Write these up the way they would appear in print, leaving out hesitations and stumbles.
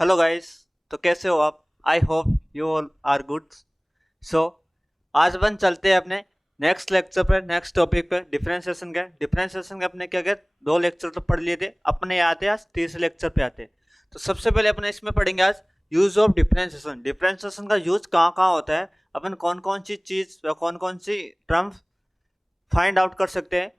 Hello guys. तो कैसे हो आप? I hope you all are good. So आज अपन चलते हैं अपने नेक्स्ट लेक्चर पर, नेक्स्ट टॉपिक पर, डिफरेंशिएशन का। डिफरेंशिएशन के अपने क्या क्या दो लेक्चर तो पढ़ लिए थे, अपने आते हैं आज तीसरे लेक्चर पे आते हैं। तो सबसे पहले अपने इसमें पढ़ेंगे आज यूज ऑफ डिफरेंशिएशन। डिफरेंशिएशन का यूज कहाँ कहाँ होता है, अपन कौन कौन सी चीज या कौन कौन सी टर्म फाइंड आउट कर सकते हैं,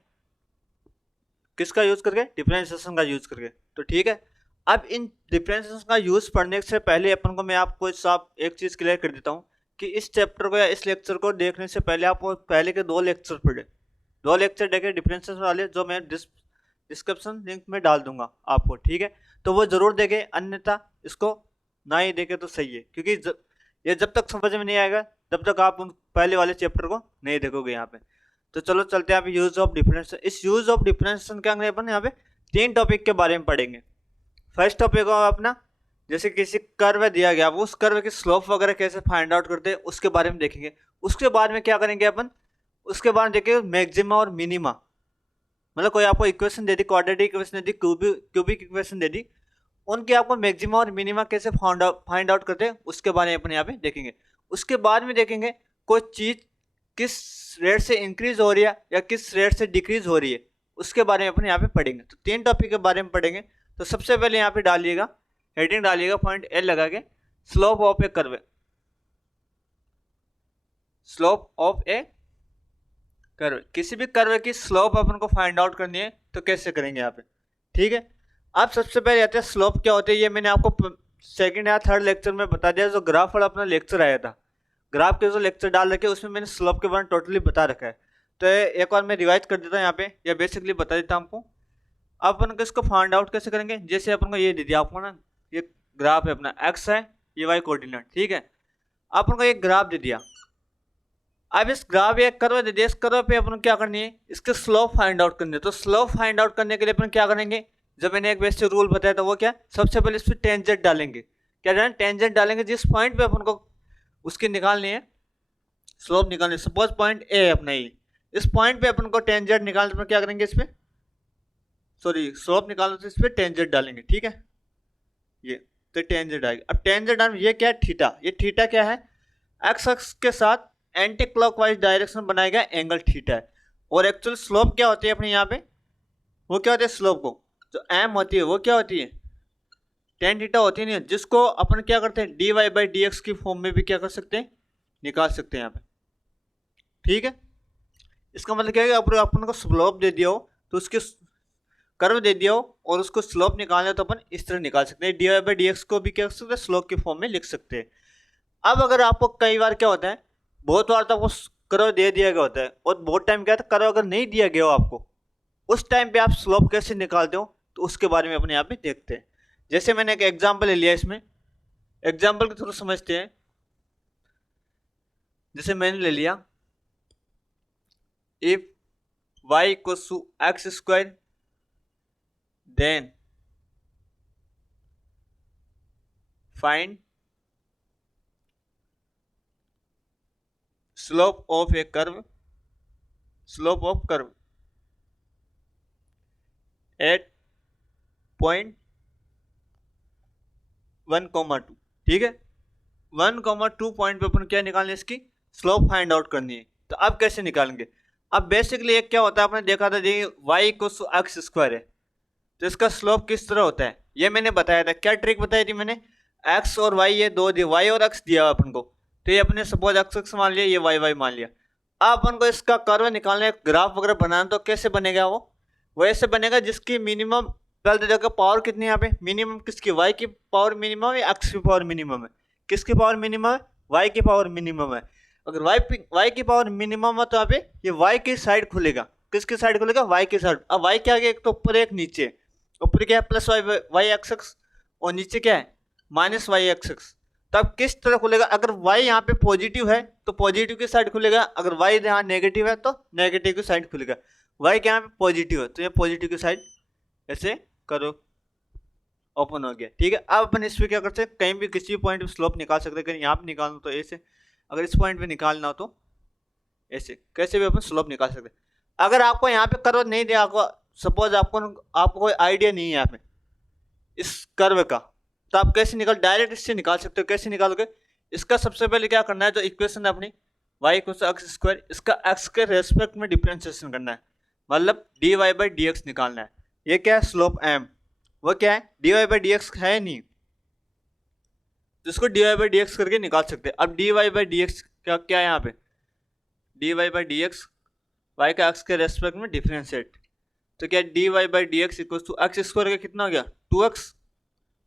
किसका यूज करके? डिफरेंशिएशन का यूज करके। तो ठीक है, अब इन डिफरेंशिएशन का यूज पढ़ने से पहले अपन को मैं आपको साफ एक चीज क्लियर कर देता हूँ कि इस चैप्टर को या इस लेक्चर को देखने से पहले आप वो पहले के दो लेक्चर पढ़े, दो लेक्चर देखे डिफरेंशिएशन वाले, जो मैं डिस्क्रिप्शन लिंक में डाल दूंगा आपको। ठीक है, तो वो जरूर देखे, अन्यथा इसको ना ही देखे तो सही है, क्योंकि ये जब तक समझ में नहीं आएगा तब तक आप उन पहले वाले चैप्टर को नहीं देखोगे यहाँ पे। तो चलो चलते हैं आप यूज ऑफ डिफरेंस। इस यूज ऑफ डिफरेंशिएशन के अंदर अपन यहाँ पे तीन टॉपिक के बारे में पढ़ेंगे। फर्स्ट टॉपिक होगा अपना, जैसे किसी कर्व दिया गया, वो उस कर्व की स्लोप वगैरह कैसे फाइंड आउट करते हैं उसके बारे में देखेंगे। उसके बाद में क्या करेंगे अपन, उसके बाद देखेंगे मैक्सिमा और मिनिमा। मतलब कोई आपको इक्वेशन दे दी, क्वाड्रेटिक इक्वेशन दे दी, क्यूबिक इक्वेशन दे दी, उनके आपको मैक्सिमा और मिनिमा कैसे फाइंड आउट करते हैं उसके बारे में अपन यहाँ पे देखेंगे। उसके बाद में देखेंगे कोई चीज किस रेट से इंक्रीज हो रही है या किस रेट से डिक्रीज हो रही है, उसके बारे में अपन यहाँ पे पढ़ेंगे। तो तीन टॉपिक के बारे में पढ़ेंगे। तो सबसे पहले यहाँ पे डालिएगा, हेडिंग डालिएगा पॉइंट एल लगा के, slope of a curve. Slope of a curve, किसी भी कर्व की स्लोप अपन को फाइंड आउट करनी है तो कैसे करेंगे यहाँ पे। ठीक है, अब सबसे पहले आते हैं स्लोप क्या होते हैं। ये मैंने आपको सेकंड या थर्ड लेक्चर में बता दिया, जो ग्राफ वाला अपना लेक्चर आया था, ग्राफ के जो लेक्चर डाल रखे उसमें मैंने स्लोप के बारे में टोटली बता रखा है। तो एक बार मैं रिवाइज कर देता हूँ यहाँ पे, या बेसिकली बता देता हूँ आपको। अब अपन को इसको फाइंड आउट कैसे करेंगे, जैसे अपन को ये दे दिया आपको ना, ये ग्राफ है अपना, एक्स है, ये वाई कोऑर्डिनेट। ठीक है, अपन को एक ग्राफ दे दिया। अब इस ग्राफ या कर्व दे दिया, इस कर्व पे अपन क्या करनी है, इसके स्लोप फाइंड आउट करनी है। तो स्लोप फाइंड आउट करने के लिए अपन क्या करेंगे, जब मैंने एक बेसिक रूल बताया था वो क्या, सबसे पहले इस पर टेंजेंट डालेंगे। क्या डालेंगे? टेंजेंट डालेंगे। जिस पॉइंट पे अपन को उसकी निकालनी है, स्लोप निकालनी, सपोज पॉइंट ए है अपना ये, इस पॉइंट पे अपन को टेंजेंट निकालने पर क्या करेंगे, इस पे सॉरी स्लोप निकालने से इस पे टेंजेंट डालेंगे। ठीक है, ये तो टेंजेंट आएगी। अब टेंजेंट डाल, ये क्या है, थीटा। ये थीटा क्या है, एक्स अक्ष के साथ एंटी क्लॉकवाइज डायरेक्शन बनाएगा एंगल थीटा है। और एक्चुअल स्लोप क्या होती है अपने यहाँ पे, वो क्या होती है, स्लोप को जो एम होती है वो क्या होती है, टेन थीटा होती है नहीं, जिसको अपन क्या करते हैं d y by d x की फॉर्म में भी क्या कर सकते हैं, निकाल सकते हैं यहाँ पे। ठीक है, इसका मतलब क्या है, अपन को स्लोप दे दिया हो तो उसके कर्व दे दिया हो और उसको स्लोप निकालना है तो अपन इस तरह निकाल सकते हैं, d y by d x को भी क्या कर सकते हैं, स्लोप की फॉर्म में लिख सकते हैं। अब अगर आपको कई बार क्या होता है, बहुत बार तो आपको कर्व दे दिया गया होता है और बहुत टाइम क्या होता है, कर्व अगर नहीं दिया गया हो आपको, उस टाइम पे आप स्लोप कैसे निकालते हो, तो उसके बारे में अपने यहाँ पे देखते हैं। जैसे मैंने एक एग्जांपल ले लिया, इसमें एग्जांपल के थ्रू समझते हैं। जैसे मैंने ले लिया, if y equals to x square then find slope of a curve, slope of curve at point 1,2। ठीक है, 1,2 पॉइंट पे अपन क्या निकालने, इसकी स्लोप फाइंड आउट करनी है। तो अब कैसे निकालेंगे, अब बेसिकली एक क्या होता है, आपने देखा था जी y equals to x square है, तो इसका स्लोप किस तरह होता है ये मैंने बताया था। क्या ट्रिक बताई थी मैंने, x और y ये दो दिए, y और x दिया अपन को, तो ये अपने सपोज x मान लिया, ये y मान लिया। अब अपन को इसका कर्व निकालना है, ग्राफ वगैरह बनाना, तो कैसे बनेगा वो ऐसे बनेगा जिसकी मिनिमम पहले देखो पावर कितनी है यहाँ पे, मिनिमम किसकी, y की पावर मिनिमम है, x की पावर मिनिमम है, किसकी पावर मिनिमम है, y की पावर मिनिमम है। अगर y की पावर मिनिमम है तो यहाँ पे ये y की साइड खुलेगा, किसकी साइड खुलेगा, y की साइड। अब y क्या है, एक तो ऊपर एक नीचे, ऊपर क्या है प्लस वाई एक्स एक्स और नीचे क्या है माइनस वाई एक्स एक्स। तो अब किस तरह खुलेगा, अगर y यहाँ पे पॉजिटिव है तो पॉजिटिव की साइड खुलेगा, अगर y यहाँ नेगेटिव है तो नेगेटिव की साइड खुलेगा। y क्या यहाँ पे पॉजिटिव है तो ये पॉजिटिव की साइड ऐसे करो, ओपन हो गया। ठीक है, अब अपन इस पे क्या करते हैं, कहीं भी किसी भी पॉइंट पे स्लोप निकाल सकते हैं। कहीं यहाँ पे निकालना तो ऐसे, अगर इस पॉइंट पे निकालना हो तो ऐसे, कैसे भी अपन स्लोप निकाल सकते हैं। अगर आपको यहाँ पे कर्व नहीं दिया, आपको सपोज आपको कोई आइडिया नहीं है यहाँ पे इस कर्व का, तो आप कैसे डायरेक्ट इससे निकाल सकते हो। कैसे निकालोगे, इसका सबसे पहले क्या करना है, जो इक्वेशन है अपनी y = x², इसका x के रेस्पेक्ट में डिफरेंशिएशन करना है, मतलब dy/dx निकालना है। ये क्या है, स्लोप m, वो क्या है, dy/dx है नहीं, जिसको dy/dx करके निकाल सकते हैं। अब dy/dx क्या क्या है यहाँ पे, dy/dx y का x के रेस्पेक्ट में डिफरेंशिएट, तो क्या dy/dx = x² का कितना हो गया, 2x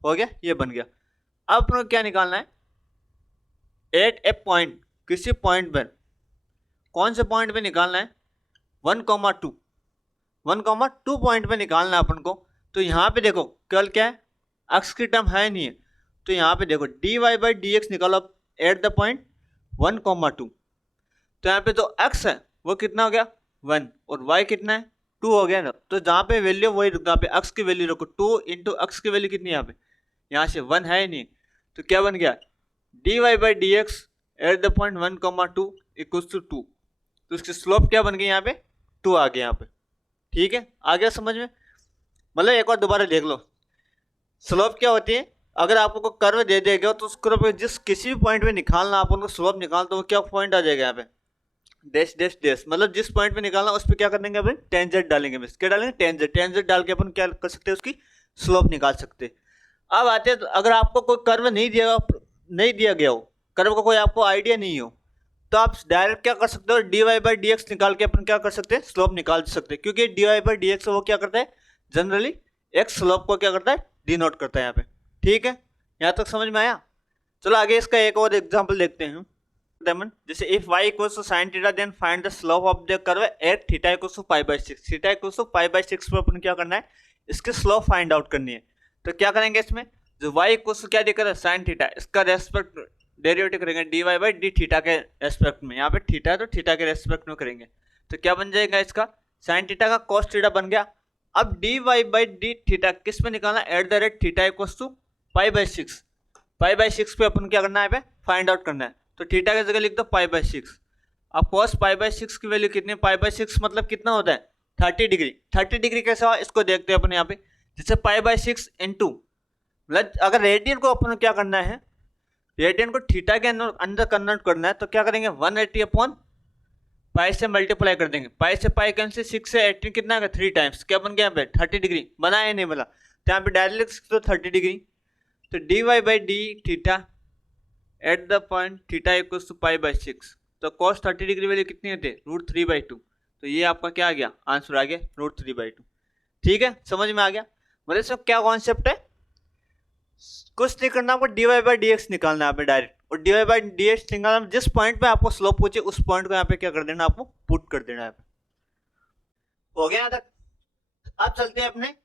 हो गया, ये बन गया। अब अपन को क्या निकालना है, एट ए पॉइंट, किसी पॉइंट पर, कौन से पॉइंट पे निकालना है, 1,2 पॉइंट पे निकालना है अपन को। तो यहाँ पे देखो कल क्या है, x की टर्म है नहीं है, तो यहाँ पे देखो dy/dx निकालो एट द पॉइंट 1,2, तो यहाँ पे जो x है वो कितना हो गया 1 और y कितना है 2 हो गया ना। तो जहाँ पे वैल्यू वही रखो, यहाँ पे x की वैल्यू रखो, 2 × x की वैल्यू कितनी है यहाँ से 1 है ही नहीं, तो क्या बन गया dy/dx एट द पॉइंट 1,2 = 2, तो उसकी स्लोप क्या बन गई यहाँ पे 2 आ गया यहाँ पे। ठीक है, आ गया समझ में। मतलब एक बार दोबारा देख लो, स्लोप क्या होती है, अगर आपको कोई कर्व दे देगा तो उस कर्व पे जिस किसी भी पॉइंट पे निकालना, आप उनको स्लोप निकाल, तो वो क्या पॉइंट आ जाएगा यहाँ पे डैश डैश डैश, मतलब जिस पॉइंट पे निकालना उस पर क्या करेंगे अपन टेंजेंट डालेंगे, बस क्या डालेंगे टेंजेंट डाल के अपन क्या कर सकते हैं, उसकी स्लोप निकाल सकते हैं। अब आते हैं, अगर आपको कोई कर्व नहीं दिया गया हो, कर्व का कोई आपको आइडिया नहीं हो, तो आप डायरेक्ट क्या कर सकते हो, dy/dx निकाल के अपन क्या कर सकते हैं, स्लोप निकाल सकते हैं, क्योंकि dy/dx वो क्या करता है, जनरली एक स्लोप को क्या करता है, डिनोट करता है यहाँ पे। ठीक है, यहाँ तक समझ में आया। चलो आगे इसका एक और एग्जांपल देखते हैं। जैसे if y = sin θ then find the slope of the curve at θ = π/6, θ = π/6 पर अपन क्या करना है, इसके स्लोप फाइंड आउट करनी है। तो क्या करेंगे, इसमें जो y = क्या दिख रहा है sin θ, इसका रेस्पेक्ट डेरिवेटिव करेंगे dy/dθ के रेस्पेक्ट में, यहाँ पे थीटा तो थीटा के रेस्पेक्ट में करेंगे, तो क्या बन जाएगा इसका sin θ का cos θ बन गया। अब dy/dθ किस पे निकालना, एट द रेट θ = π/6, π/6 पे अपन क्या करना है, पे फाइंड आउट करना है, तो थीटा की जगह लिख दो π/6। अब cos π/6 की वैल्यू कितनी, π/6 मतलब कितना होता है 30 डिग्री। 30 डिग्री कैसा हुआ, इसको देखते हैं अपन यहाँ पे, जैसे π/6 इंटू, मतलब अगर रेडियन को अपन क्या करना है, रेडियन को थीटा के अंदर कन्वर्ट करना है, तो क्या करेंगे 180/π से मल्टीप्लाई कर देंगे, पाई से पाई कैंसिल, 6 से 18 कितना है 3 टाइम्स, क्या बन गया यहाँ पे 30 डिग्री, बना है नहीं बना, तो यहाँ पे डायरेक्ट लिख सकते हो 30 डिग्री। तो dy/dθ एट द पॉइंट θ = π/6, तो cos 30 डिग्री वैल्यू कितनी होती है √3/2, तो ये आपका क्या आ गया, आंसर आ गया √3/2। ठीक है, समझ में आ गया। मतलब इसमें क्या कॉन्सेप्ट है, कुछ नहीं करना, आपको dy/dx निकालना है आपने डायरेक्ट, और dy/dx निकालना, जिस पॉइंट पे आपको स्लोप पूछे उस पॉइंट को यहाँ पे क्या कर देना, आपको पुट कर देना है। हो गया यहाँ तक। अब चलते हैं अपने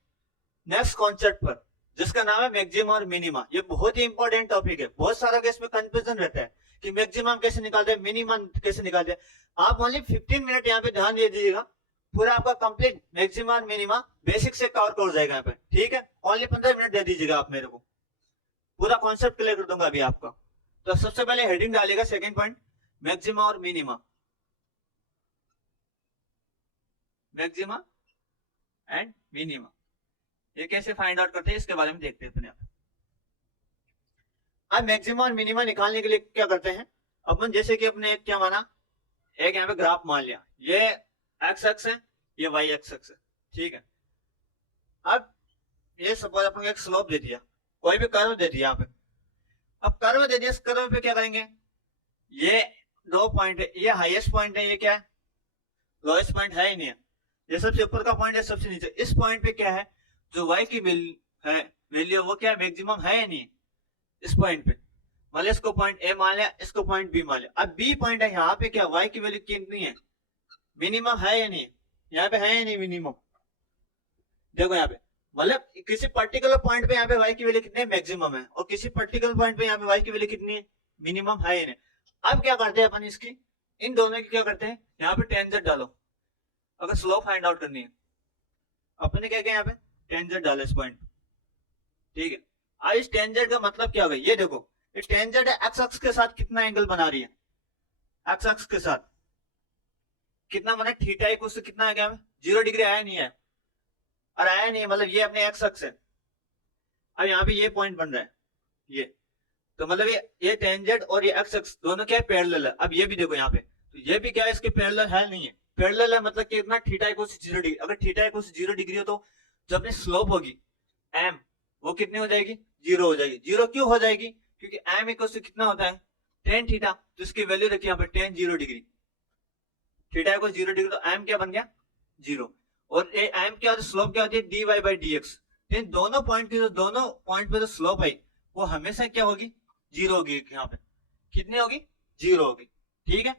नेक्स्ट कॉन्सेप्ट पर, जिसका नाम है मैक्सिमम और मिनिमम। ये बहुत ही इंपॉर्टेंट टॉपिक है, बहुत सारा केस में कंफ्यूजन रहता है कि मैक्सिमम कैसे निकालते हैं, मिनिमम कैसे निकालते हैं। आप ओनली 15 मिनट यहाँ पे ध्यान दे दीजिएगा, पूरा आपका कंप्लीट मैक्सिमम और मिनिमम बेसिक से कवर कर जाएगा यहाँ पे। ठीक है, ओनली 15 मिनट दे दीजिएगा आप मेरे को, पूरा कॉन्सेप्ट क्लियर कर दूंगा अभी आपका। तो सबसे पहले हेडिंग डालेगा, सेकंड पॉइंट मैक्सिमम और मिनिमम, मैक्सिमम एंड मिनिमम, ये कैसे फाइंड आउट करते हैं इसके बारे में देखते हैं अपने आप। अब मैक्सिमम और मिनिमम निकालने के लिए क्या करते हैं अपन, जैसे कि अपने एक क्या माना, एक यहाँ पे ग्राफ मान लिया, ये एक्स एक्स है, ये वाई एक्स एक्स है। ठीक है, अब ये सपोज अपन एक स्लोप दे दिया, कोई भी कर्व दे दिया यहाँ पे, अब कर्व दे दिया, इस कर्व पे क्या करेंगे, ये 2 पॉइंट है, ये हाईएस्ट पॉइंट है, ये क्या है लोएस्ट पॉइंट है ही नहीं है, ये सबसे ऊपर का पॉइंट है, सबसे नीचे। इस पॉइंट पे क्या है, जो y की वैल्यू है, वैल्यू वो क्या मैक्सिमम है या नहीं इस पॉइंट पे, मतलब इसको पॉइंट ए मान लिया, इसको पॉइंट बी मान लिया। अब बी पॉइंट है, यहाँ पे क्या y की वैल्यू कितनी है, मिनिमम है या नहीं, यहाँ पे है या नहीं मिनिमम, देखो यहाँ पे, मतलब किसी पर्टिकुलर पॉइंट पे यहाँ पे y की वैल्यू कितनी है मैक्सिमम है, और किसी पर्टिकुलर पॉइंट पे यहाँ पे y की वैल्यू कितनी है मिनिमम है या नहीं। अब क्या करते हैं अपन, इसकी इन दोनों की क्या करते हैं, यहाँ पे टेंजेंट डालो, अगर स्लोप फाइंड आउट करनी है अपने क्या किया, यहाँ पे टेंजेंट डालो इस पॉइंट। ठीक है, अब इस टेंजेंट का मतलब क्या होगा, ये देखो ये टेंजेंट है, एक्स अक्ष के साथ कितना एंगल बना रही है, एक्स अक्ष के साथ कितना बना, थीटा इक्वल टू कितना आ गया, 0 डिग्री आया नहीं है, और आया नहीं है, मतलब ये अपने एक्स अक्ष है। अब यहाँ पे ये पॉइंट बन रहा है, ये तो मतलब ये टेंजेंट और ये एक्स एक्स दोनों क्या है, पैरेलल है। अब ये भी देखो यहाँ पे, तो ये भी क्या है, इसके पैरेलल है नहीं है, पैरेलल है मतलब कि इतना थीटा इक्वल टू 0 डिग्री। अगर थीटा इक्वल टू 0 डिग्री हो तो जो अपनी स्लोप होगी एम, वो कितनी हो जाएगी, 0 हो जाएगी। 0 क्यों हो जाएगी, क्योंकि एम इक्वल टू कितना होता है, टेन थीटा, तो इसकी वैल्यू रखी यहाँ पे ten 0 degree. Theta equal 0 degree, तो एम क्या बन गया, 0। और एम क्या होता है, स्लोप क्या होती है, d y by d x. इन दोनों पॉइंट की जो दोनों पॉइंट पे जो स्लोप आई वो हमेशा क्या होगी, 0 होगी। यहाँ पे कितनी होगी, 0 होगी। ठीक है,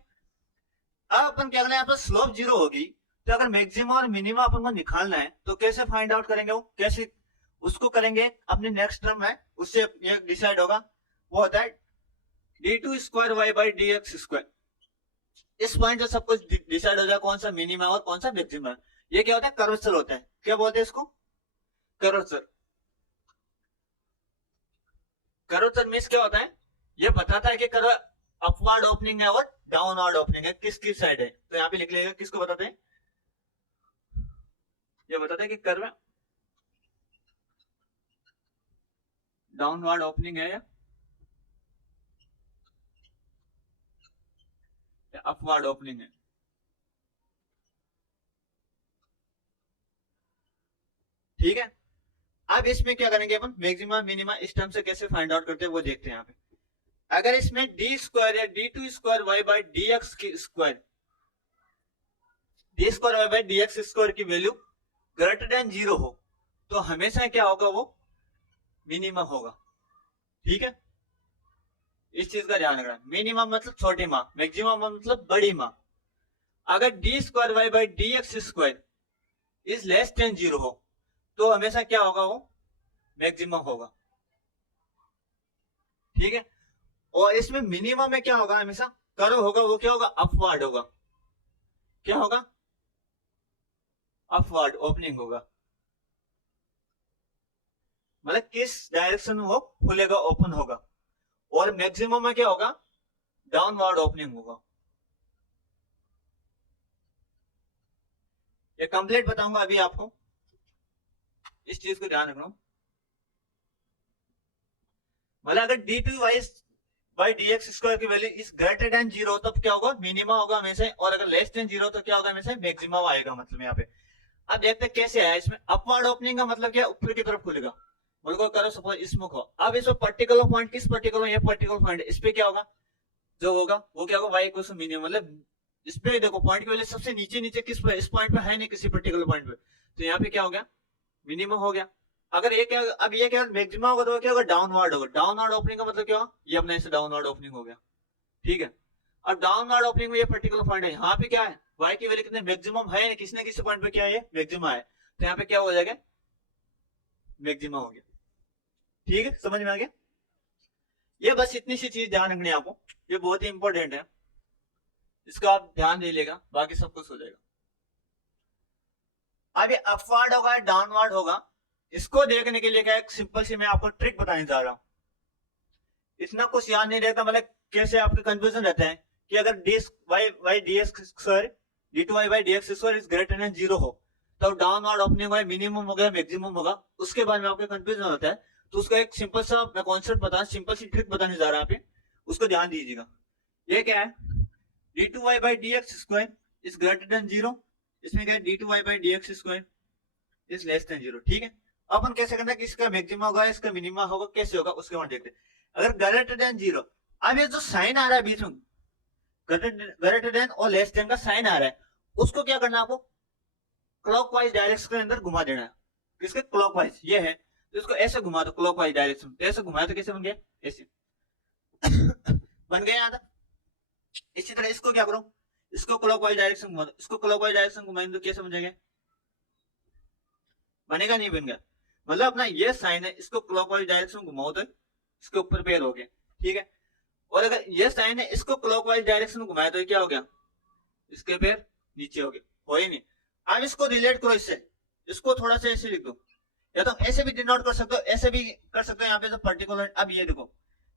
अब अपन क्या करें, यहाँ पर स्लोप 0 होगी, तो अगर मैक्सिमम और मिनिमम अपन को निकालना है तो कैसे फाइंड आउट करेंगे, वो कैसे उसको करेंगे अपने नेक्स्ट टर्म में, उससे ये डिसाइड होगा। वो होता है d two square y by d x square. इस पॉइंट से सब कुछ डिसाइड हो जाए कौन सा मिनिमम और कौन सा मैक्सिमम। ये क्या होता है, कर्वेचर होता है। क्या बोलते हैं इसको, कर्वेचर। कर्वेचर मींस क्या होता है, ये बताता है कि कर्व अपवर्ड ओपनिंग है और डाउनवर्ड ओपनिंग है, किस किस साइड है। तो यहाँ पे लिख लेगा, किसको बताते हैं, ये बताता है कि कर्व डाउनवर्ड ओपनिंग है या अपवर्ड ओपनिंग है। ठीक है, अब इसमें क्या करेंगे अपन, मैक्सिमम मिनिमम इस टर्म से कैसे फाइंड आउट करते हैं वो देखते हैं। यहाँ पे अगर इसमें डी स्क्वायर या d two square y by d x की square, d square y by d x square की वैल्यू ग्रेटर देन 0 हो तो हमेशा क्या होगा, वो मिनिमम होगा। ठीक है, इस चीज का ध्यान रखना। मिनिमम मतलब छोटी माँ, मैक्सिमम मतलब बड़ी माँ। अगर d square y by d x square is less than 0 हो तो हमेशा क्या होगा, वो मैक्सिमम होगा। ठीक है, और इसमें मिनिमम में क्या होगा, हमेशा कर्व होगा, वो क्या होगा, अपवर्ड होगा। क्या होगा, अपवर्ड ओपनिंग होगा। मतलब किस डायरेक्शन में वो खुलेगा, ओपन होगा। और मैक्सिमम में क्या होगा, डाउनवर्ड ओपनिंग होगा। ये कंप्लीट बताऊंगा अभी आपको, इस चीज को ध्यान रखना। मतलब अगर d two y by d x square की वैल्यू इज ग्रेटर देन 0 तब क्या होगा, मिनिमम होगा हमेशा, और अगर लेस देन 0 तो क्या होगा, हमेशा मैक्सिमम आएगा। मतलब यहाँ पे अब देखते हैं कैसे आया। इसमें अपवर्ड ओपनिंग का मतलब क्या, ऊपर की तरफ खुलेगा। बिल्कुल करो, सपोज इसमुख हो। अब इसमें पर्टिकुलर पॉइंट, किस पर्टिकुलर, ये पर्टिकुलर पॉइंट, इस पे क्या होगा, जो होगा वो क्या होगा, वाई इक्वल टू मिनिमम। मतलब इस पे देखो पॉइंट की वैल्यू सबसे नीचे नीचे किस पे, इस पॉइंट पे है नहीं, किसी पर्टिकुलर पॉइंट पे, तो यहाँ पे क्या हो गया, मिनिमम हो गया। अगर ये क्या, अब ये क्या मैक्सिमम होगा तो क्या होगा, डाउनवर्ड होगा। डाउनवर्ड ओपनिंग का मतलब क्या होगा, ये अपने ऐसे डाउनवर्ड ओपनिंग हो गया। ठीक है, अब डाउनवर्ड ओपनिंग में ये पर्टिकुलर पॉइंट है, यहाँ पे क्या है, वाई की वैल्यू कितने मैक्सिमम है, किसी न किसी पॉइंट पे क्या है, मैक्सिमम है, तो यहाँ पे क्या हो जाएगा, मैक्सिमम हो गया। ठीक है, समझ में आ गया। ये बस इतनी सी चीज ध्यान रखनी है आपको, ये बहुत ही इंपॉर्टेंट है, इसको आप ध्यान दे लेगा, बाकी सब कुछ हो जाएगा। अब ये अपवर्ड होगा, डाउनवर्ड होगा, इसको देखने के लिए क्या, एक सिंपल सी मैं आपको ट्रिक बताने जा रहा हूं। इतना कुछ याद नहीं रहता, मतलब कैसे आपके कंफ्यूजन रहता है कि अगर d y by d x square, d two y by d x square is greater than 0 हो तो डाउनवर्ड ओपनिंग होगा, मिनिमम होगा, मैक्सिमम होगा, उसके बाद में आपके कंफ्यूजन होता है। तो उसका एक सिंपल सा मैं कॉन्सेप्ट बता, सिंपल सी ट्रिक बताने जा रहा हूं, उसको ध्यान दीजिएगा। ये क्या है, d two y by d x square is greater than 0, इसमें क्या है, d two y by d x square is less than 0। ठीक है, अपन कैसे करना है कि इसका मैक्सिमम होगा, इसका मिनिमम होगा, कैसे होगा उसके बाद देखते हैं। अगर ग्रेटर देन 0, अब ये जो साइन आ रहा है बीच में, ग्रेटर देन और लेस देन का साइन आ रहा है, उसको क्या करना है आपको, क्लॉकवाइज डायरेक्शन के अंदर घुमा देना है। किसके, क्लॉकवाइज, ये है तो इसको ऐसे घुमा दो क्लॉकवाइज डायरेक्शन, ऐसे घुमाया तो कैसे बन गया, ऐसे बन गया यहाँ। इसी तरह इसको क्या करो, इसको क्लॉकवाइज डायरेक्शन घुमा दो, इसको क्लॉकवाइज डायरेक्शन घुमाएंगे तो कैसे बन जाएगा, बनेगा नहीं, बन गया। मतलब अपना ये साइन है, इसको क्लॉकवाइज डायरेक्शन घुमाओ तो इसके ऊपर पैर हो गया। ठीक है, और अगर ये साइन है, इसको क्लॉकवाइज डायरेक्शन घुमाया तो क्या हो गया, इसके पैर नीचे हो गए, हो ही नहीं। अब इसको रिलेट करो इससे, इसको थोड़ा सा ऐसे लिख दो, या तो ऐसे भी डिनोट कर सकते हो, ऐसे भी कर सकते हो। यहाँ पे तो पर्टिकुलर, अब ये देखो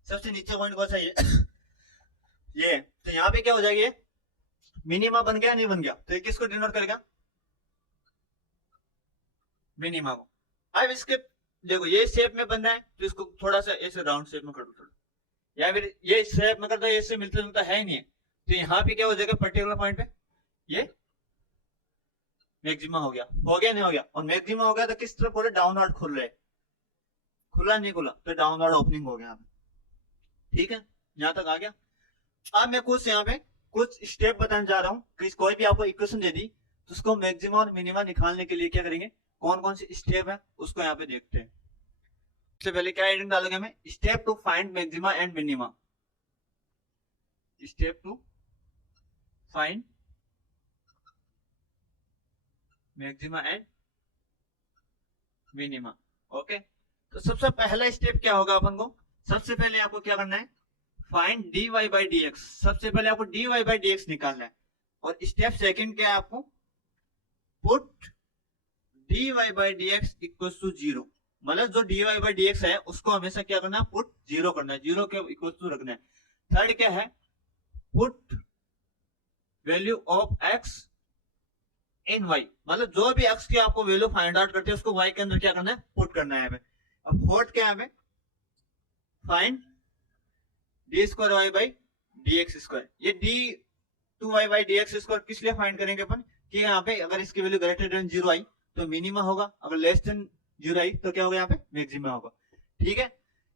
सबसे नीचे पॉइंट कौन सा, ये तो यहाँ पे क्या हो जाएगी, मिनिमा बन गया, नहीं बन गया, तो ये किसको डिनोट करेगा, मिनिमा को। अब इसके देखो ये शेप में बनना है तो इसको थोड़ा सा ऐसे राउंड शेप में कर दो थोड़ा, या फिर ये शेप में कर दो, इससे मिलता जुलता है ही नहीं है, तो यहाँ पे क्या हो जाएगा पर्टिकुलर पॉइंट पे ये मैक्सिमा हो गया नहीं हो गया, और मैक्सिमा हो गया तो किस तरफ खोले, डाउनवर्ड खुल रहे, खुला नहीं खुला तो डाउनवर्ड ओपनिंग हो गया। ठीक है, यहां तक आ गया। अब मैं कुछ यहाँ पे कुछ स्टेप बताने जा रहा हूँ कि कोई भी आपको इक्वेशन दे दी तो उसको मैक्सिमा और मिनिमा निकालने के लिए क्या करेंगे, कौन कौन सी स्टेप है उसको यहाँ पे देखते हैं। सबसे पहले क्या हेडिंग डालोगे हमें, step to find maxima and minima, step to find maxima and minima. Okay, तो सबसे पहला स्टेप क्या होगा अपन को, सबसे पहले आपको क्या करना है, find dy by d x, सबसे पहले आपको dy बाई डी एक्स निकालना है। और स्टेप सेकंड क्या है, आपको put dy by d x equal to zero, मतलब जो dy बाई डी एक्स है उसको हमेशा क्या करना है, पुट जीरो करना है, जीरो के इक्वल टू रखना है। थर्ड क्या है, put value of x in y, मतलब जो भी x की आपको वैल्यू फाइंड आउट करते हैं उसको y के अंदर क्या करना है, पुट करना है। अब फोर्थ क्या है, find d square y by d x square, ये d two y by d x square किस लिए फाइंड करेंगे अपन, कि यहाँ पे अगर इसकी वैल्यू ग्रेटर देन जीरो आई तो मिनिमा होगा, अगर लेस देन जीरो आई तो क्या होगा, यहाँ पे मैक्सिमा होगा। ठीक है,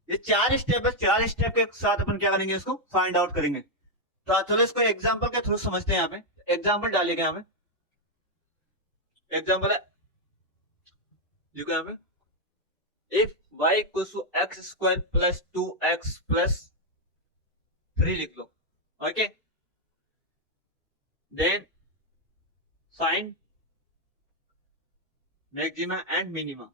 ये चार स्टेप है, चार स्टेप के साथ अपन क्या करेंगे, इसको फाइंड आउट करेंगे। तो चलो इसको एग्जाम्पल के थ्रू समझते हैं। यहाँ पे एग्जाम्पल डालेगा, यहाँ पे एग्जाम्पल है, देखो यहाँ पे if y equals to x square plus 2x plus 3 लिख लो। Okay, then find maxima and minima.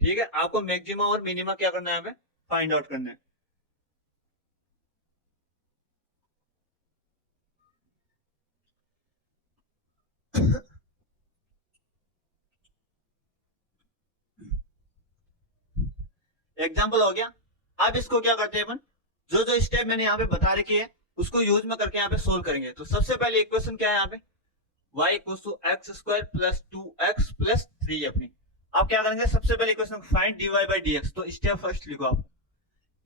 ठीक है, आपको मैक्सिमा और मिनिमा क्या करना है, हमें फाइंड आउट करना है। एग्जाम्पल हो गया। अब इसको क्या करते हैं अपन, जो जो स्टेप मैंने यहाँ पे बता रखी है उसको यूज में करके यहाँ पे सोल्व करेंगे। तो सबसे पहले इक्वेशन क्या है यहाँ पे, y equals to x square plus 2x plus 3 अपनी। अब क्या करेंगे, सबसे पहले equation find dy by d x. तो स्टेप फर्स्ट लिखो आप,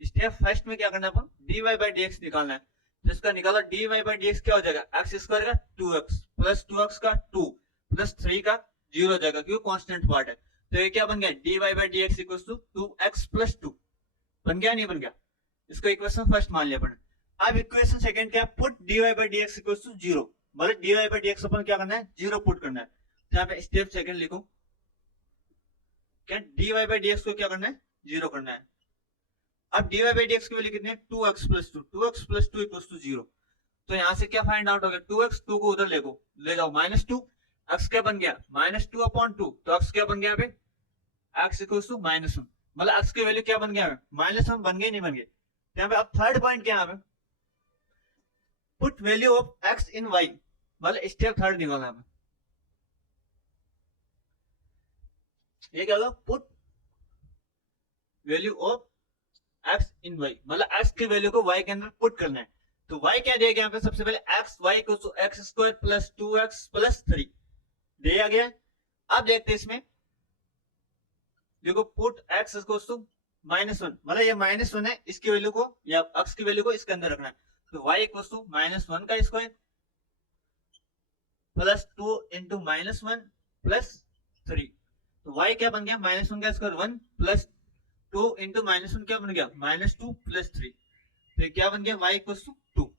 स्टेप फर्स्ट में क्या करना है अपन, dy बाई डी एक्स निकालना है। तो इसका निकालो, dy बाई डी एक्स क्या हो जाएगा, एक्स स्क्वायर का 2x प्लस 2x का 2 प्लस 3 का 0 हो जाएगा क्योंकि कांस्टेंट पार्ट है। तो ये क्या बन गया, dy by d x equals to 2x plus 2, बन गया नहीं बन गया, इसको इक्वेशन फर्स्ट मान लिया अपन। अब इक्वेशन सेकंड क्या, put dy by d x equals to 0, मतलब dy बाई डी एक्स अपन क्या करना है, 0 पुट करना है। तो यहाँ पे स्टेप सेकंड लिखो, क्या dy बाई डी एक्स को क्या करना है, 0 करना है। अब dy बाई डी एक्स की वैल्यू कितनी है, 2x plus 2, 2x plus 2 equals to 0। तो यहाँ से क्या फाइंड आउट हो गया, 2x 2 को उधर ले जाओ माइनस 2, x क्या बन गया माइनस 2 अपॉन 2, तो x क्या बन गया यहाँ पे, x इक्वल्स टू माइनस 1, मतलब x की वैल्यू क्या बन गया, माइनस 1 बन गई नहीं बन गई। यहाँ पे अब थर्ड पॉइंट क्या है, put value of x in y, मतलब स्टेप थर्ड निकालना है। ये क्या होगा, put value of x in y, मतलब x की वैल्यू को y के अंदर पुट करना है। तो y क्या दिया गया यहाँ पे, सबसे पहले x y equals to x square plus 2x plus 3 दिया गया। अब देखते हैं इसमें, देखो put x equals to minus 1, मतलब ये माइनस 1 है, इसकी वैल्यू को या x की वैल्यू को इसके अंदर रखना है। तो y इक्वल्स टू माइनस 1 का square plus 2 into minus 1 plus 3, तो y क्या बन गया, माइनस 1 का स्क्वायर 1 प्लस 2 इंटू माइनस 1 क्या बन गया, माइनस 2 प्लस 3, तो क्या बन गया, y इक्वल्स टू 2,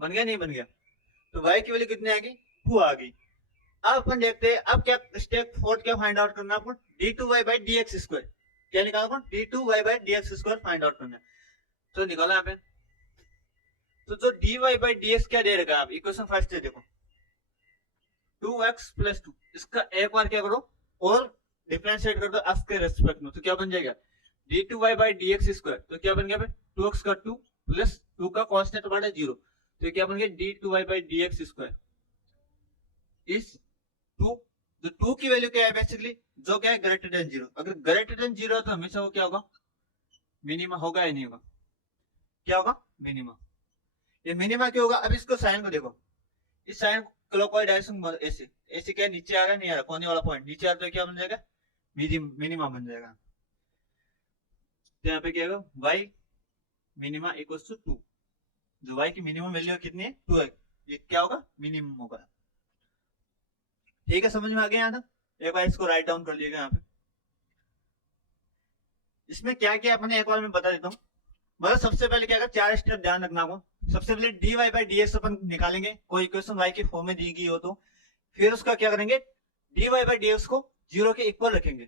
बन गया नहीं बन गया। तो y की वैल्यू कितनी आ गई, 2 आ गई। अब अपन देखते हैं, अब क्या स्टेप फोर्थ क्या फाइंड आउट करना है, d2y by d x square, क्या निकाला, d2y by d x square find out करना है। तो निकाला यहाँ पे, तो जो dy बाई डी एक्स क्या दे रखा है, आप इक्वेशन फर्स्ट से देखो 2x प्लस 2, इसका एक बार क्या करो और डिफरेंशिएट कर दो x के रेस्पेक्ट में, तो क्या बन जाएगा, d2y by d x square, तो क्या बन गया 2x का 2 प्लस 2 का कांस्टेंट पार्ट है 0, तो क्या बन गया d2y by d x square इस 2, जो 2 की वैल्यू क्या है बेसिकली, जो क्या है ग्रेटर देन 0, अगर ग्रेटर देन 0 तो हमेशा वो क्या होगा, मिनिमा होगा या नहीं होगा, क्या होगा, मिनिमा। ये मिनिमा क्यों होगा, अब इसको साइन को देखो, इस साइन क्लॉकवाइज डायरेक्शन ऐसे ऐसे क्या नीचे आ रहा है, नहीं आ रहा, कोने वाला पॉइंट नीचे आ रहा, तो क्या बन जाएगा मिनिमा बन जाएगा। तो यहाँ पे क्या होगा, वाई मिनिमा इक्वल्स टू 2। जो वाई की मिनिमम वैल्यू कितनी है, 2 है, ये क्या होगा, मिनिमम होगा। ठीक है, समझ में आ गया यहाँ तक। एक बार इसको राइट डाउन कर लीजिएगा यहाँ पे। इसमें क्या क्या अपने एक बार मैं बता देता हूँ। मतलब सबसे पहले क्या कर, 4 स्टेप ध्यान रखना को। सबसे पहले d y by d x अपन निकालेंगे, कोई इक्वेशन वाई की फॉर्म में दी गई हो तो। फिर उसका क्या करेंगे, d y by d x को 0 के इक्वल रखेंगे।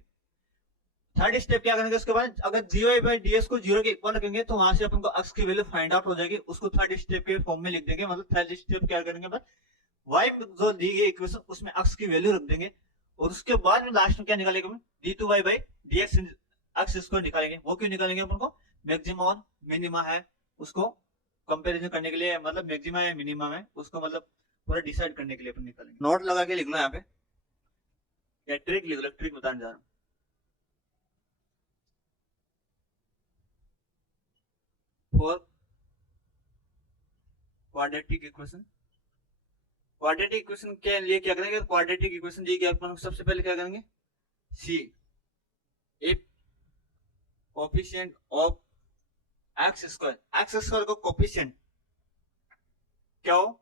थर्ड स्टेप क्या करेंगे, उसके बाद अगर d y by d x को 0 के इक्वल रखेंगे तो वहां से अपन को अक्स की वैल्यू फाइंड आउट हो जाएगी, उसको थर्ड स्टेप के फॉर्म में लिख देंगे। मतलब थर्ड स्टेप क्या करेंगे, बस वाई जो दी गई इक्वेशन उसमें अक्स की वैल्यू रख देंगे, और उसके बाद में लास्ट में क्या निकालेंगे, d two y by d x अक्स इसको निकालेंगे। वो क्यों निकालेंगे, अपन को मैक्सिमम और मिनिमा है उसको कंपैरिजन करने के लिए, मतलब मैक्सिमा या मिनिमम है उसको मतलब पूरा डिसाइड करने के लिए अपन निकालेंगे। नोट लगा के लिख लो यहाँ पे, या ट्रिक लिख लो, ट्रिक बताने जा रहा हूँ। For quadratic equation, quadratic equation के लिए क्या करेंगे, क्वाड्रेटिक इक्वेशन दी गई अपन सबसे पहले क्या करेंगे, see if coefficient of x square को कोफिशिएंट क्या हो,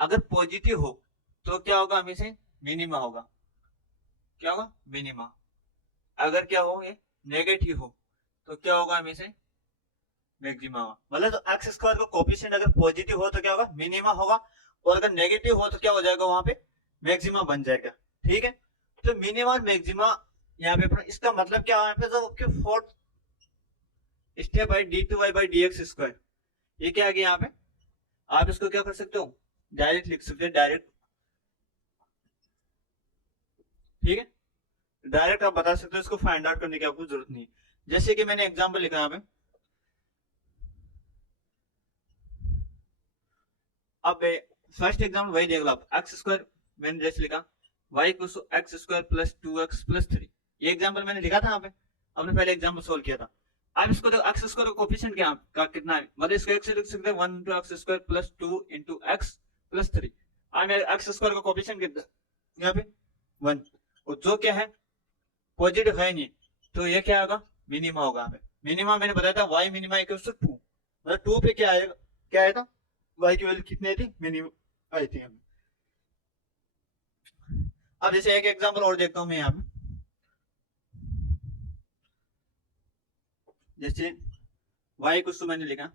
अगर पॉजिटिव हो तो क्या होगा, हमेशा मिनिमा होगा। क्या होगा, मिनिमा। अगर क्या हो, ये नेगेटिव हो तो क्या होगा, हमेशा मैक्सिमा होगा। मतलब तो एक्स स्क्वायर का कोफिशिएंट अगर पॉजिटिव हो तो क्या होगा, मिनिमा होगा, और अगर नेगेटिव हो तो क्या हो जाएगा, वहां पे मैक्सिमा बन जाएगा। ठीक है, तो मिनिमा और मैक्सिमा यहाँ पे, इसका मतलब क्या है, यहाँ पे जो फोर्थ स्टेप है d two y by d x square, ये क्या आ गया यहाँ पे। आप इसको क्या कर सकते हो, डायरेक्ट लिख सकते हैं, डायरेक्ट। ठीक है, डायरेक्ट आप बता सकते हो, इसको फाइंड आउट करने की आपको जरूरत नहीं। जैसे कि मैंने एग्जांपल लिखा यहाँ पे, अब फर्स्ट एग्जाम्पल वही देख लो आप, एक्स स्क्वायर मैंने जैसे लिखा, y equal to x square plus 2x plus 3, ये एग्जाम्पल मैंने लिखा था यहाँ पे, हमने पहले एग्जाम्पल सोल्व किया था। अब इसको देखो, एक्स स्क्वायर का कोफिशिएंट क्या का कितना है, मतलब इसको एक्स लिख सकते हैं 1 into x square plus 2 into x plus 3। अब एक्स स्क्वायर का कोफिशिएंट कितना यहाँ पे 1, और जो क्या है पॉजिटिव है नहीं, तो ये क्या होगा, मिनिमा होगा यहाँ पे। मिनिमा मैंने बताया था वाई मिनिमा इक्वल टू 2, मतलब 2 पे क्या आएगा, क्या आया था, वाई की वैल्यू कितनी थी, मिनिमम आई थी हमें। अब जैसे एक एग्जांपल और देखता हूं मैं यहाँ पे, जैसे वाई कुछ तो मैंने लिखा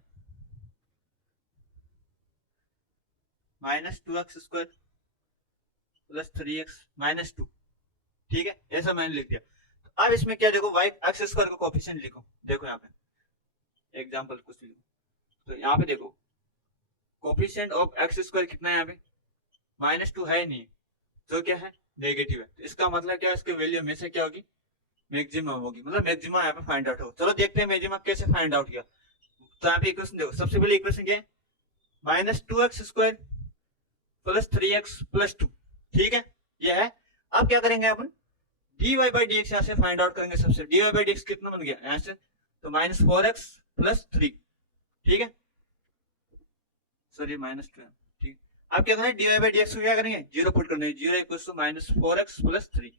-2x² प्लस 3x माइनस 2। ठीक है, ऐसा मैंने लिख दिया। तो अब इसमें क्या देखो, वाई एक्स स्क्वायर का कोफिशिएंट लिखो, देखो यहाँ पे एग्जांपल कुछ लिखो, तो यहाँ पे देखो कोफिशिएंट ऑफ एक्स स्क्वायर कितना है यहाँ पे, -2 है नहीं, तो क्या है नेगेटिव है, तो इसका मतलब क्या है, इसकी वैल्यू हमेशा क्या होगी, मैक्सिमम होगी, मतलब मैक्सिमम यहाँ पे फाइंड आउट हो। चलो देखते हैं मैक्सिमम कैसे फाइंड आउट किया। तो यहाँ पे इक्वेशन देखो, सबसे पहले इक्वेशन क्या है, -2x² प्लस 3x प्लस 2। ठीक है, ये है। अब क्या करेंगे अपन, d y by d x यहाँ से फाइंड आउट करेंगे। सबसे d y by d x कितना बन गया यहाँ से, तो -4x प्लस 3। ठीक है, सॉरी -2। ठीक, अब क्या करेंगे, d y by d x को क्या करेंगे, 0 पुट करने, 0 इक्वल टू -4x प्लस 3।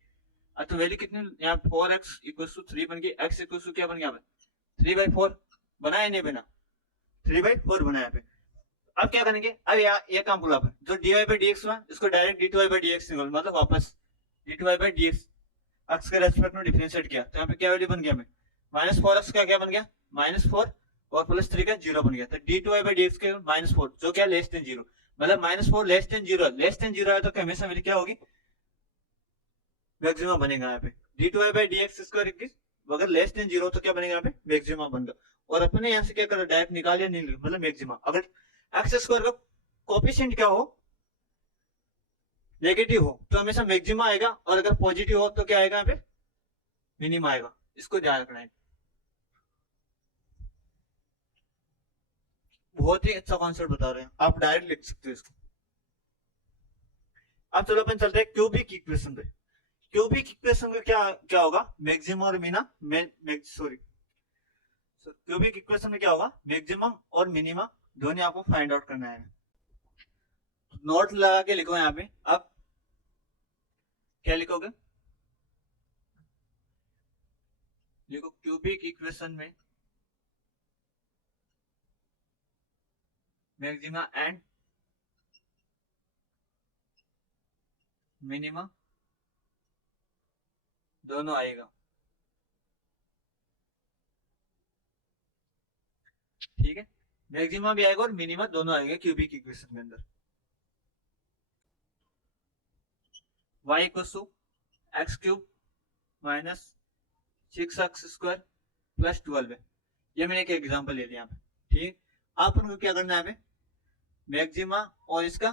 अब तो वैल्यू कितनी यहाँ 4x इक्वल टू 3 बन गई, x इक्वल टू क्या बन गया, 3/4 बनाया नहीं बना, 3/4 बनाया पे। अब क्या करेंगे, अब ये काम बोला जो d y by d x हुआ, इसको direct d two y by d x निकाल, मतलब वापस d two y by d x x के रेस्पेक्ट में डिफरेंशिएट किया, तो यहाँ पे क्या वैल्यू बन गया, -4x का क्या बन गया, -4 और प्लस 3 का 0 बन गया। तो d two y by d x के -4 जो क्या लेस देन 0, मतलब -4 लेस देन 0 है, तो हमेशा मेरी क्या होगी, मैक्सिमम बनेगा यहाँ पे। D two y by d x square अगर लेस देन 0 तो क्या बनेगा यहाँ पे, मैक्सिमम बनेगा। और अपने यहाँ से क्या करो, डायरेक्ट निकाल या नहीं, मतलब मैक्सिमम। अगर एक्स स्क्वायर का कोफिशिएंट क्या हो, नेगेटिव हो, तो हमेशा मैक्सिमम आएगा, और अगर पॉजिटिव हो तो क्या आएगा यहाँ पे, मिनिमम आएगा। इसको ध्यान रखना है, बहुत ही अच्छा कॉन्सेप्ट बता रहे हैं, आप डायरेक्ट लिख सकते हो इसको। अब चलो अपन चलते हैं क्यूबिक इक्वेशन पे। क्यूबिक इक्वेशन का क्या क्या होगा, मैक्सिमम और मिना सॉरी क्यूबिक इक्वेशन में क्या होगा, मैक्सिमम और मिनिमम दोनों आपको फाइंड आउट करना है। नोट लगा के लिखो यहाँ पे। अब क्या लिखोगे, देखो क्यूबिक इक्वेशन में मैक्सिमा एंड मिनिमा दोनों आएगा, ठीक है। मैक्सिमा भी आएगा और मिनिमा दोनों आएगा क्यूबिक इक्वेशन के अंदर। y equals to x cube minus 6x² plus 12 है। ये मैंने एक एग्जांपल ले लिया यहाँ पे, ठीक। आप उनको क्या करना है, मैक्सिमा और इसका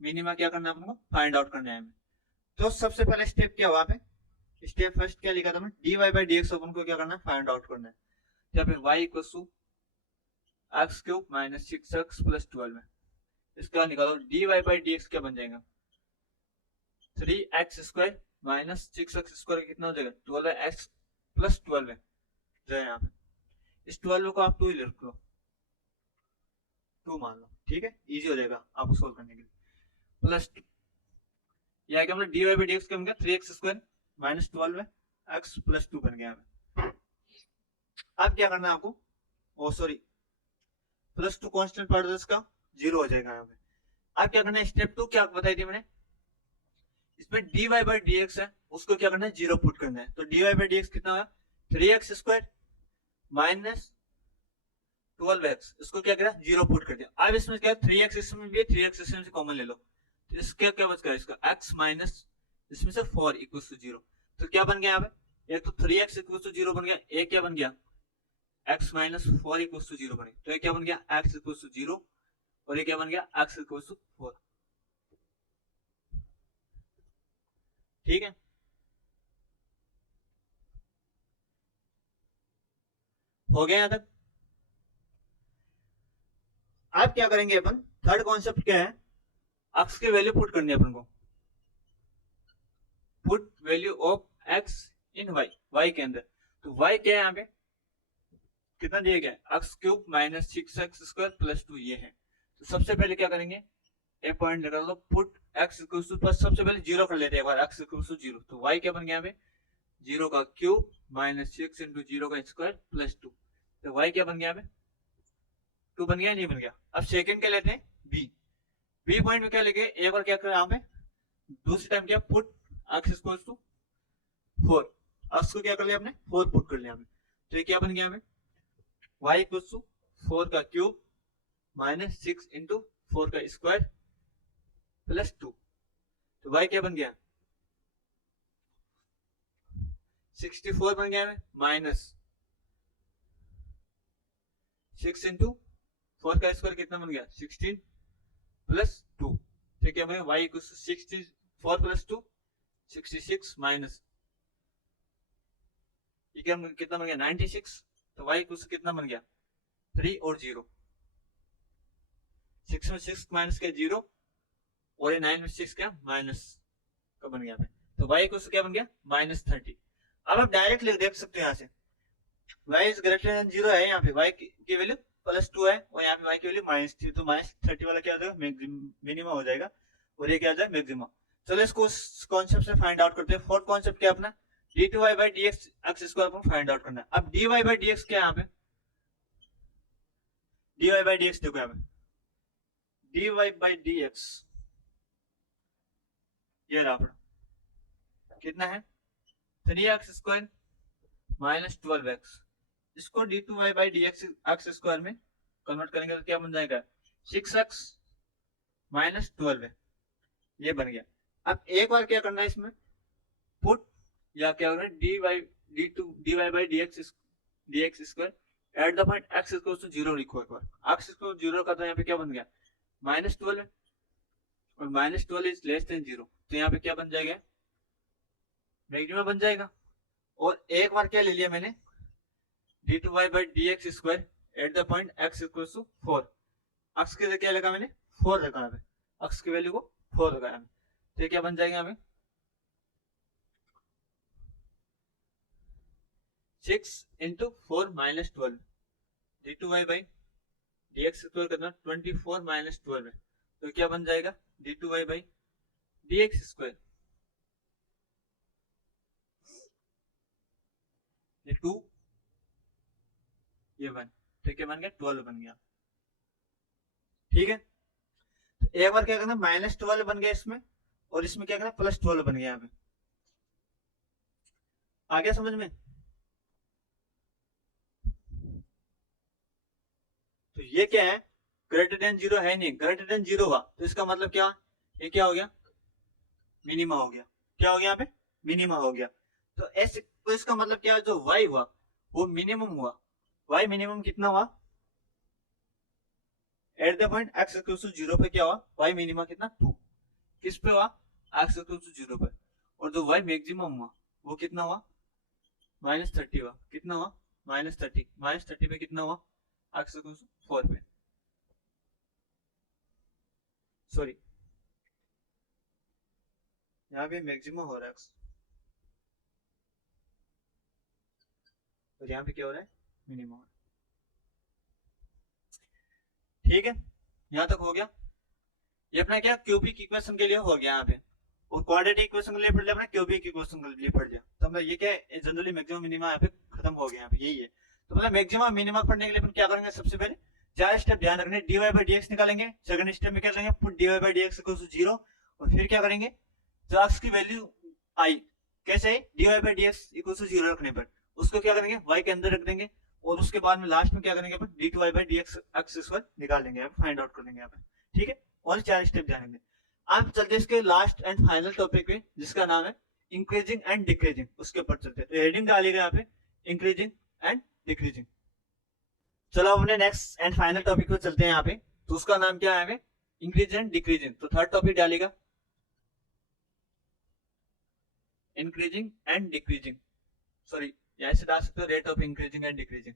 मिनिमा क्या करना है आपको फाइंड आउट करना है। तो सबसे पहले स्टेप क्या हुआ पे, स्टेप फर्स्ट क्या लिखा था मैंने, dy बाई डी एक्स अपन को क्या करना है फाइंड आउट करना है। यहाँ पे y equals to x cube minus 6x plus 12 है। इसका निकालो dy बाई डी एक्स क्या बन जाएगा, 3x² माइनस 6x² कितना हो जाएगा 12x प्लस 12 है जो है यहाँ पे। इस 12 को आप 2 ही रख लो, 2 मान लो, ठीक है, इजी हो जाएगा आपको सोल्व करने के लिए। प्लस यहाँ क्या मतलब dy बाई डी एक्स क्या बन गया 3x² माइनस 12x प्लस 2 बन गया। अब क्या करना है आपको, ओ सॉरी प्लस 2 कॉन्स्टेंट पार्ट इसका 0 हो जाएगा यहाँ पे। अब क्या करना है, स्टेप 2 क्या बताई थी मैंने, इसमें dy बाई डी एक्स है उसको क्या करना है 0 पुट करना है। तो dy बाई डी एक्स कितना होगा 3x² माइनस 12x, इसको क्या करा 0 पुट कर दिया। अब इसमें क्या 3x इसमें भी है, 3x इसमें से कॉमन ले लो, तो इसका क्या बच गया इसका x माइनस इसमें से 4 इक्वल टू 0। तो क्या बन गया यहाँ पे, एक तो 3x इक्वल टू 0 बन गया, एक क्या बन गया x माइनस 4 इक्वल टू 0 बन गया। तो ये क्या बन गया x इक्वल टू 0 और ये क्या बन गया x इक्वल टू 4, ठीक है। हो गया यहां तक। अब क्या करेंगे अपन, थर्ड कॉन्सेप्ट क्या है, x की वैल्यू पुट करनी है अपन को, put value of x in y के अंदर। तो y क्या है यहाँ पे कितना दिया गया x cube minus 6x² plus 2 ये है। तो सबसे पहले क्या करेंगे, ए पॉइंट लगा लो, पुट x इक्वल टू, बस सबसे पहले 0 कर लेते हैं एक बार, x इक्वल टू 0। तो y क्या बन गया यहाँ पे 0 का क्यूब माइनस 6 इंटू 0 का स्क्वायर प्लस 2। तो y क्या बन गया यहाँ पे 2 बन गया नहीं बन गया। अब सेकंड क्या लेते हैं बी पॉइंट में क्या लेंगे, एक बार क्या करें यहाँ पे दूसरी टाइम क्या put x equal to 4, x को क्या कर लिया आपने 4 पुट कर लिया हमें। तो ये क्या बन गया हमें y इक्वल टू 4 का क्यूब माइनस 6 इंटू 4 का स्क्वायर प्लस 2। तो y क्या बन गया 64 बन गया हमें, माइनस 6 इंटू 4 का स्क्वायर कितना बन गया 16 प्लस 2। तो क्या बन गया y equal to 64 plus 2 66 minus ये क्या कितना बन गया 96। तो y इक्वल टू कितना बन गया 3 और 0, 6 में 6 माइनस क्या 0 और ये 9 में 6 क्या माइनस का बन गया। तो y इक्वल टू क्या बन गया माइनस 30। अब आप डायरेक्ट देख सकते हो यहाँ से y इज ग्रेटर देन 0 है, यहाँ पे y की वैल्यू प्लस 2 है और यहाँ पे y की वैल्यू माइनस 3, तो माइनस 30 वाला क्या हो जाएगा मिनिमम हो जाएगा और ये क्या हो जाएगा मैक्सिमम। चलो इसको कॉन्सेप्ट से फाइंड आउट करते हैं। फोर्थ कॉन्सेप्ट क्या अपना d2y by d x x square upon find out करना है। अब dy बाई डी एक्स क्या यहाँ पे dy बाई डी एक्स देखो यहाँ पे dy बाई डी एक्स ये रहा अपना कितना है 3x² माइनस 12x, इसको d2y by d x square में कन्वर्ट करेंगे तो क्या बन जाएगा 6x माइनस 12 है, ये बन गया। अब एक बार क्या करना है इसमें पुट या क्या करना है dy by d x square at the point x equal to 0 लिखो एक बार। x इक्वल टू 0 का तो यहाँ पे क्या बन गया माइनस 12 है और माइनस 12 इज लेस देन 0, तो यहाँ पे क्या बन जाएगा मैक्सिमम बन जाएगा। और एक बार क्या ले लिया मैंने d2y by d x square at the point x equal to 4, x के क्या लगा मैंने 4 रखा है, x की वैल्यू को 4 लगाया है, तो क्या बन जाएगा हमें 6 into 4 minus 12 d2y by d x square करना 24 माइनस 12 है, तो क्या बन जाएगा d2y by d x square. ये 2, ये 1, तो क्या बन गया 12 बन गया। ठीक है, एक बार क्या करना -12 बन गया इसमें, और इसमें क्या करना +12 बन गया यहाँ पे। आ गया समझ में? तो ये क्या है, ग्रेटर देन 0 है नहीं, ग्रेटर देन 0 हुआ तो इसका मतलब क्या, ये क्या हो गया, मिनिमा हो गया। क्या हो गया यहाँ पे, मिनिमा हो गया। तो ऐसे, तो इसका मतलब क्या है, जो y हुआ वो मिनिमम हुआ। y मिनिमम कितना हुआ, at the point x equals to 0 पे क्या हुआ, y मिनिमम कितना 2, किस पे हुआ, x इक्वल्स टू 0 पे। और जो y मैक्सिमम हुआ वो कितना हुआ, -30 हुआ। कितना हुआ, -30, -30 पे कितना हुआ, x इक्वल्स टू 4 पे, सॉरी यहाँ पे मैक्सिमम हो रहा है x, और यहाँ पे क्या हो रहा है, मिनिमम। ठीक है, यहां तक हो गया। ये अपना क्या क्यूबिक इक्वेशन के लिए हो गया यहाँ पे, और क्वाड्रेटिक इक्वेशन के लिए पढ़ लिया, अपना क्यूबिक इक्वेशन के लिए पढ़ लिया। तो मतलब ये क्या है, जनरली मैक्सिमम मिनिमम यहाँ पे खत्म हो गया, यहाँ पे यही है। तो मतलब मैक्सिमम मिनिमम पढ़ने के लिए अपन क्या करेंगे, सबसे पहले 4 स्टेप ध्यान रखने, dy/dx निकालेंगे। सेकंड स्टेप में क्या करेंगे, पुट dy/dx इक्वल्स टू 0, और फिर क्या करेंगे, जो x की वैल्यू आई, कैसे dy/dx इक्वल्स टू 0 रखने पर उसको क्या करेंगे, y के अंदर रख देंगे, और उसके बाद में लास्ट में क्या करेंगे अपन, d2y/dx x² निकाल लेंगे, फाइंड आउट कर लेंगे यहाँ पे। ठीक है, और 4 स्टेप जानेंगे। आप चलते इसके लास्ट एंड फाइनल टॉपिक पे, जिसका नाम है इंक्रीजिंग एंड डिक्रीजिंग, उसके ऊपर चलते हैं। तो हेडिंग डालिएगा यहाँ पे इंक्रीजिंग एंड डिक्रीजिंग। चलो अपने नेक्स्ट एंड फाइनल टॉपिक पे चलते हैं यहाँ पे, तो उसका नाम क्या है, इंक्रीज एंड डिक्रीजिंग। तो थर्ड टॉपिक डालेगा इंक्रीजिंग एंड डिक्रीजिंग, सॉरी यहाँ से डाल सकते हो rate of increasing and decreasing.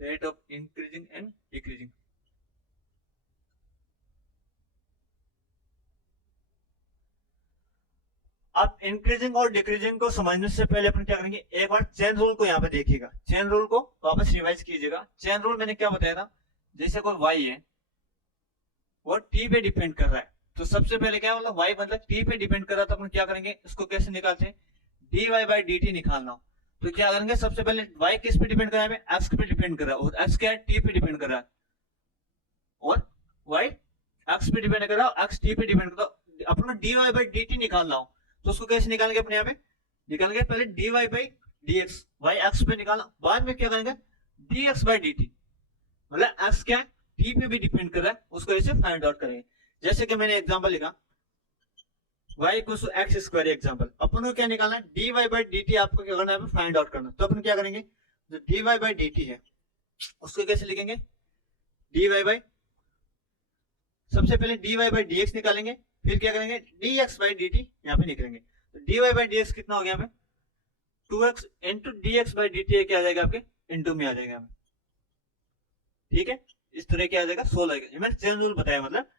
Rate of increasing and decreasing. अब इंक्रीजिंग और डिक्रीजिंग को समझने से पहले अपन क्या करेंगे, एक बार चेन रूल को यहाँ पे देखिएगा, चेन रूल को वापस रिवाइज कीजिएगा। चेन रूल मैंने क्या बताया था, जैसे कोई y है वो t पे डिपेंड कर रहा है, तो सबसे पहले क्या मतलब y मतलब t पे डिपेंड कर रहा है, तो अपन क्या करेंगे, इसको कैसे निकालते हैं, dy/dt निकालना हो तो क्या करेंगे, सबसे पहले y किस पे डिपेंड कर रहा है, x पे डिपेंड कर रहा है, और x क्या है, t पे डिपेंड कर रहा है, और y x पे डिपेंड कर रहा है, x t पे डिपेंड कर रहा है। अपना dy/dt निकालना हो तो उसको कैसे निकालेंगे, अपने यहाँ पे निकालेंगे पहले dy/dx, y x पे निकालना, बाद में क्या करेंगे dx/dt, मतलब x क्या है, t पे भी डिपेंड कर रहा है, उसको ऐसे फाइंड आउट करेंगे। जैसे कि मैंने एग्जांपल लिखा y equals to x², example अपन को क्या निकालना है, dy/dt आपको क्या करना है, फाइंड आउट करना। तो अपन क्या करेंगे, जो dy/dt है उसको कैसे लिखेंगे, dy, सबसे पहले dy/dx निकालेंगे, फिर क्या करेंगे dx/dt यहाँ पे निकलेंगे। तो dy/dx कितना हो गया यहाँ पे 2x इंटू dx/dt क्या आ जाएगा, आपके इंटू में आ जाएगा। ठीक है, इस तरह क्या आ जाएगा 16। मैंने चेन रूल बताया, मतलब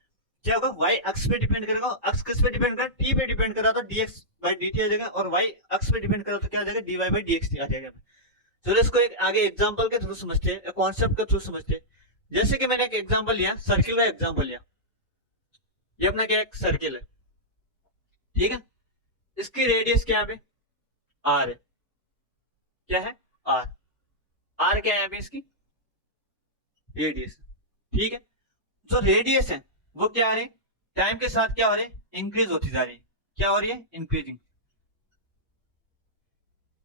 क्या होगा, y x पे डिपेंड करेगा, x किस पे डिपेंड करेगा, t पे डिपेंड कर रहा तो dx/dt आ जाएगा, और y x पे डिपेंड कर रहा तो क्या आ जाएगा, dy/dx आ जाएगा। चलो इसको एक आगे एग्जांपल के थ्रू समझते हैं, कॉन्सेप्ट के थ्रू समझते हैं। जैसे कि मैंने एक एग्जांपल लिया, सर्किल का एग्जांपल लिया, ये अपना क्या एक सर्किल है, ठीक है, इसकी रेडियस क्या है, r है, क्या है r क्या है यहाँ पे, इसकी रेडियस। ठीक है, जो रेडियस है वो क्या आ रही है, टाइम के साथ क्या हो रही है, इंक्रीज होती जा रही है, क्या हो रही है, इंक्रीजिंग।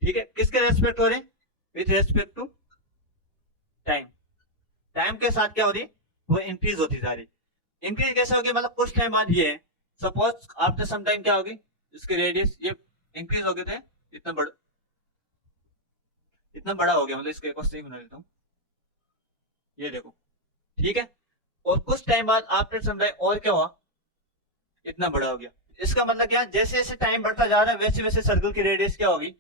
ठीक है, किसके रेस्पेक्ट हो रही है, with respect to time, time के साथ क्या हो रही है, वो इंक्रीज होती जा रही है। इंक्रीज कैसे होगी, मतलब कुछ टाइम बाद ये है, सपोज आफ्टर सम टाइम क्या होगी, इसके रेडियस ये इंक्रीज हो गए थे, इतना बड़ा हो गया, मतलब इसको एक बार सही बना देता हूँ, ये देखो। ठीक है, और कुछ टाइम बाद आफ्टर सम टाइम और क्या हुआ, इतना बड़ा हो गया। इसका मतलब क्या, जैसे जैसे टाइम बढ़ता जा रहा है वैसे वैसे सर्कल की रेडियस क्या होगी,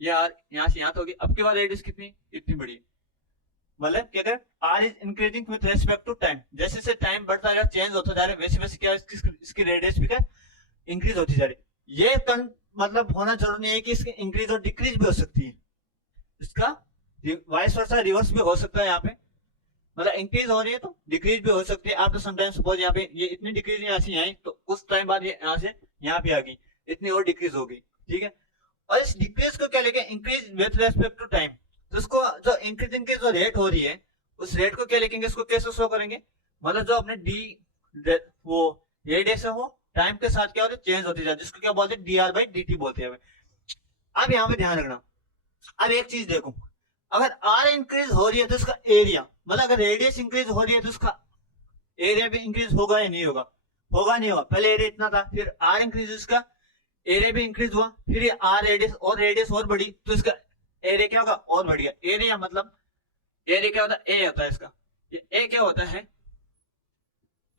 यार यहाँ से यहाँ तो होगी, अब की बार रेडियस कितनी, इतनी बड़ी है। मतलब क्या कर, r is increasing with respect to time, जैसे जैसे टाइम बढ़ता जा रहा है, चेंज होता जा रहा है, वैसे वैसे क्या इसकी रेडियस भी क्या इंक्रीज होती जा रही है। ये मतलब होना जरूरी नहीं है कि इसकी इंक्रीज और डिक्रीज भी हो सकती है, इसका वाइस वर्सा रिवर्स भी हो सकता है यहाँ पे। मतलब इंक्रीज हो रही है तो डिक्रीज भी हो सकती है। आप तो समटाइम सपोज यहाँ पे ये इतनी डिक्रीज यहाँ से आई तो उस टाइम बाद ये यहाँ से यहाँ पे आ गई, इतनी और डिक्रीज हो गई, ठीक है। और इस डिक्रीज को क्या लेंगे, increase with respect to time. तो उसको जो इंक्रीजिंग की जो रेट हो रही है उस रेट को क्या लिखेंगे, इसको कैसे शो करेंगे, मतलब जो अपने डी वो रेडियस है वो टाइम के साथ क्या होता है चेंज होती जाती है, जिसको क्या बोलते हैं D r by d T बोलते हैं। अब यहाँ पे ध्यान रखना, अब एक चीज देखो, अगर आर इंक्रीज हो रही है तो इसका एरिया, मतलब अगर रेडियस इंक्रीज हो रही है तो उसका एरिया भी इंक्रीज होगा या नहीं होगा, होगा नहीं होगा। पहले एरिया इतना था, फिर आर इंक्रीज, इसका एरिया भी इंक्रीज हुआ, फिर ये आर रेडियस और बढ़ी तो इसका एरिया क्या होगा और बढ़ गया। एरिया मतलब एरिया क्या होता है, ए होता है इसका, ये ए क्या होता है,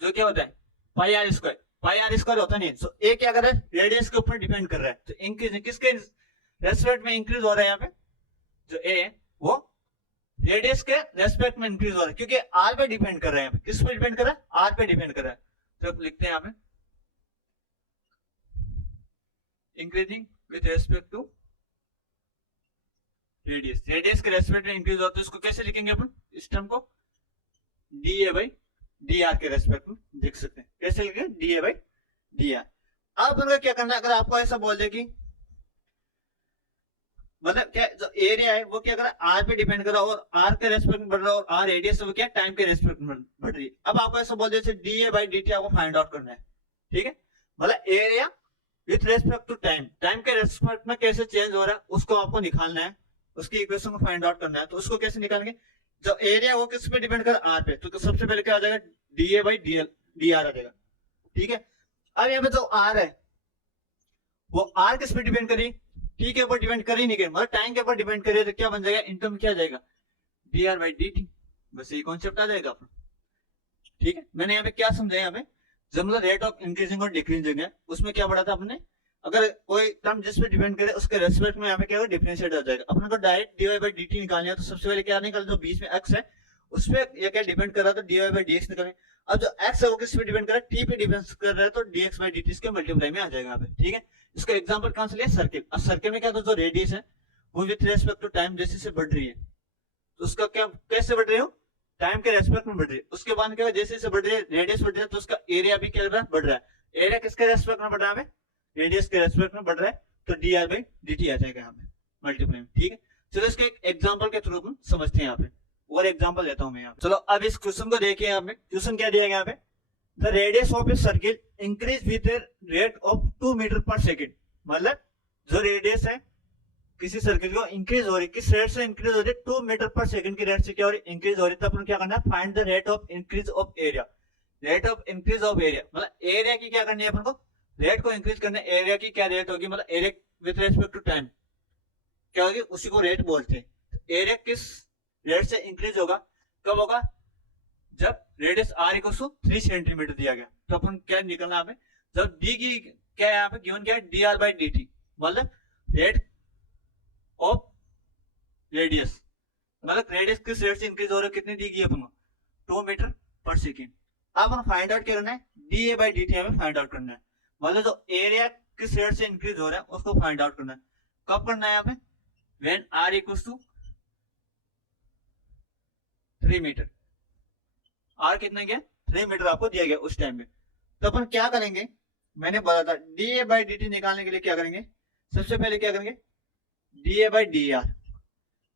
जो क्या होता है pi r square, pi r square होता नहीं। सो ए क्या कर रहा है, रेडियस के ऊपर डिपेंड कर रहा है, तो इंक्रीज किसके रेस्पेक्ट में इंक्रीज हो रहा है, यहाँ पे जो ए है वो रेडियस के रेस्पेक्ट में इंक्रीज हो रहा है, क्योंकि आर पे डिपेंड कर रहे हैं। किस पे डिपेंड कर रहा है, आर पे डिपेंड कर रहा है। तो लिखते हैं यहाँ पे increasing with respect to radius, radius के रेस्पेक्ट में इंक्रीज होता है, इसको कैसे लिखेंगे अपन, इस टर्म को d A by d r के रेस्पेक्ट में देख सकते हैं, कैसे लिखेंगे d A by d r. अब उनका क्या करना है, अगर आपको ऐसा बोल दे कि मतलब क्या जो एरिया है वो क्या कर रहा है आर पे डिपेंड कर रहा है और आर के रेस्पेक्ट में बढ़ रहा है, और आर रेडियस वो क्या टाइम के रेस्पेक्ट में बढ़ रही है। अब आपको ऐसा बोल दे d A by d t आपको फाइंड आउट करना है, ठीक है, मतलब area with respect to time, time के रेस्पेक्ट में कैसे चेंज हो रहा है उसको आपको निकालना है, उसकी इक्वेशन को फाइंड आउट करना है। तो उसको कैसे निकालेंगे, जो एरिया वो किस पे डिपेंड कर आर पे, तो सबसे पहले क्या आ जाएगा d A by d r आ जाएगा, ठीक है। अब यहाँ पे जो आर है वो आर किस पे डिपेंड करी, टी के ऊपर डिपेंड कर ही नहीं, मतलब टाइम के ऊपर डिपेंड करे, तो क्या बन जाएगा इनटर्म क्या जाएगा D r by d T, बस ये कॉन्सेप्ट आ जाएगा अपना, ठीक है। मैंने यहाँ पे क्या समझा, यहाँ पे जब मतलब रेट ऑफ इंक्रीजिंग और डिक्रीजिंग है उसमें क्या पढ़ा था अपने, अगर कोई टर्म जिस पे डिपेंड करे उसके रेस्पेक्ट में यहाँ पे क्या होगा डिफरेंशिएट आ जाएगा। अपने को direct d y by d t निकालनी है तो सबसे पहले क्या निकाल, जो बीच में एक्स है उस पर ये क्या डिपेंड कर रहा था d y by d x निकालें। अब जो एक्स है वो किस पे डिपेंड कर रहा है, टी पे डिपेंड कर रहा है, तो D x by d T इसके मल्टीप्लाई में आ जाएगा यहाँ पे, ठीक है। इसका एग्जाम्पल कहां से लिया, सर्किल। अब सर्किल में क्या था, जो रेडियस है वो विथ रेस्पेक्ट टू टाइम जैसे से बढ़ रही है, तो उसका क्या कैसे बढ़ रही हो, टाइम के रेस्पेक्ट में बढ़ रही है। उसके बाद क्या जैसे जैसे बढ़ रही है रेडियस बढ़ रही है तो उसका एरिया भी क्या बढ़ रहा है, एरिया किसके रेस्पेक्ट में बढ़ रहा है, रेडियस के रेस्पेक्ट में बढ़ रहा है, तो d r by d t आ जाएगा यहाँ पे मल्टीप्लाई में, ठीक है। चलो इसके एक एग्जाम्पल के थ्रू हम समझते हैं यहाँ पे, और एग्जाम्पल लेता हूँ मैं यहाँ पे। चलो अब इस क्वेश्चन को देखिए, यहाँ पे क्वेश्चन क्या दिया गया यहाँ पे, the radius of a circle increase with rate of 2 metre per second, मतलब जो रेडियस है किसी सर्किल को इंक्रीज हो रही, किस रेट से इंक्रीज हो रही है, 2 मीटर पर सेकंड की रेट से क्या हो रही है इंक्रीज हो रही है। तो अपन क्या करना है, find the rate of increase of area, rate of increase of area, मतलब एरिया की क्या करनी है अपन को, रेट को इंक्रीज करना है, एरिया की क्या रेट होगी, मतलब area with respect to time क्या होगी, उसी को रेट बोलते हैं। एरिया किस रेट से इंक्रीज होगा, कब होगा, जब radius r equal to 3 centimetre दिया गया। तो अपन क्या निकलना है, जब डी की क्या है यहाँ पे गिवन क्या है, D r by d T, मतलब रेट ऑफ रेडियस, मतलब रेडियस किस रेट से इंक्रीज हो रहा है, कितनी दी गई अपन को 2 मीटर पर सेकेंड। अब हम फाइंड आउट क्या करना है, D A by d T हमें फाइंड आउट करना है, मतलब जो एरिया किस रेट से इंक्रीज हो रहा है उसको फाइंड आउट करना है। कब करना है यहाँ पे, when r equals to 3 metre, r कितना गया 3 मीटर आपको दिया गया उस टाइम में। तो अपन क्या करेंगे, मैंने बोला था D A by d T निकालने के लिए क्या करेंगे, सबसे पहले क्या करेंगे D A by d are,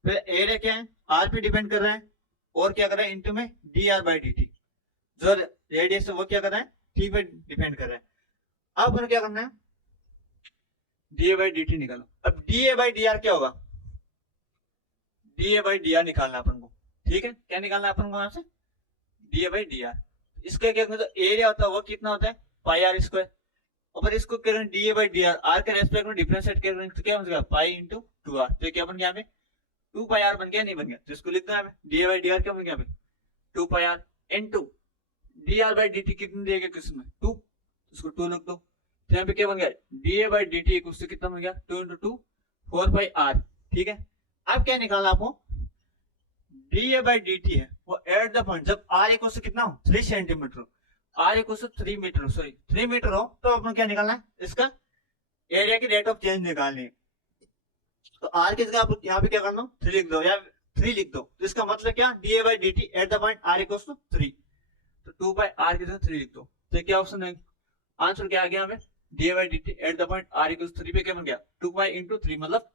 फिर एरिया क्या है आर पे डिपेंड कर रहा है, और क्या कर रहा है इंटू में D r by d T, जो रेडियस है वो क्या कर रहा है टी पे डिपेंड कर रहा है। अब अपन क्या करना है, D A by d T निकालो। अब D A by d r क्या होगा, D A by d are निकालना अपन को, ठीक है। क्या निकालना है अपन को यहाँ से, D A by d are. इसका क्या जो एरिया होता है वो कितना होता है पाई आर स्क्वायर, और इसको करें d A by d r, r के रेस्पेक्ट में डिफरेंशिएट करें तो क्या बन पाई इंटू 2 आर, तो क्या बन गया यहाँ पे 2 पाई आर बन गया, नहीं बन गया तो इसको लिख दो यहाँ पे d A by d r क्या बन गया 2 pi r into d r by d t कितने दिया गया किसमें 2, इसको 2 लिख दो। तो यहाँ पे क्या बन गया D A by d T कितना बन गया 2 इंटू 2 4 पाई आर, ठीक है। अब क्या निकालना आपको, d A by d t है वो एट द पॉइंट जब आर इक्वल कितना हो 3 centimetre, r equal 3 metre, sorry 3 metre हो, तो अपन क्या निकालना है इसका एरिया की रेट ऑफ चेंज निकालनी है। तो आर की जगह आप यहाँ पे क्या करना 3 लिख दो, या 3 लिख दो, तो इसका मतलब क्या, d A by d t at the point r equals to 3, तो 2 बाई आर की जगह 3 लिख दो। तो क्या ऑप्शन है, आंसर क्या आ गया हमें, d A by d t at the point r equals 3 पे क्या बन गया, 2 पाई इंटू 3 मतलब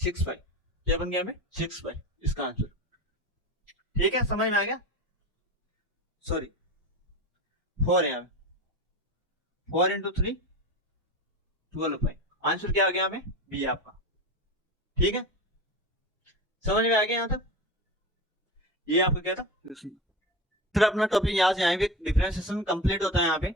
6 पाई, क्या बन गया हमें 6 पाई इसका आंसर। ठीक है, समझ में आ गया, सॉरी 4 है यहाँ 4 इंटू 3 12 पाई, आंसर क्या आ गया हमें बी आपका। ठीक है, समझ में आ गया यहाँ तक, ये आपका क्या था। फिर अपना टॉपिक यहाँ से आएंगे, डिफरेंशिएशन कंप्लीट होता है यहाँ पे।